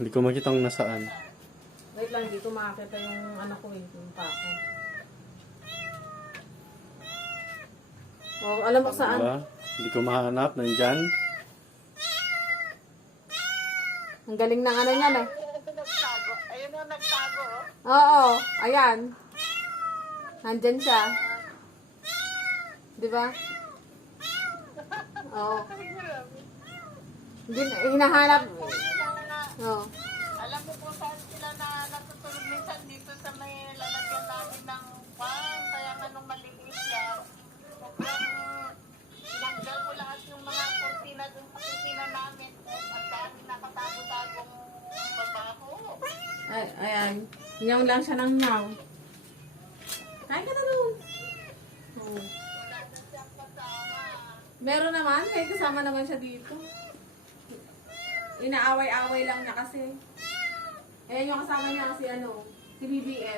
Hindi ko makita kung nasaan. Wait lang, hindi ko makakita yung anak ko eh. Yung pako. Oh, alam mo saan? Diba? Hindi ko mahanap. Nandyan. Ang galing ng ano niyan eh. Nagtago. Ayun o, nagtago. Oo, ayan. Nandyan siya. Di ba? Oo. Hindi, hinahanap. Oo. Alam mo kung saan sila na natutulog minsan dito sa may lalagyan namin ng pan. Kaya nga nung malinis yan, sobrang tinanggal ko lahat yung mga kurtina dun sa kusina namin. Ang dami nakatago-tagong babaho. Ay, ayan. Nyaw lang siya ng nyaw. Kain ka na doon. Oo. Wala na siyang kasama. Meron naman, may kasama naman siya dito. Inaaway-away lang niya kasi. Ayan yung kasama niya si ano, si BBM.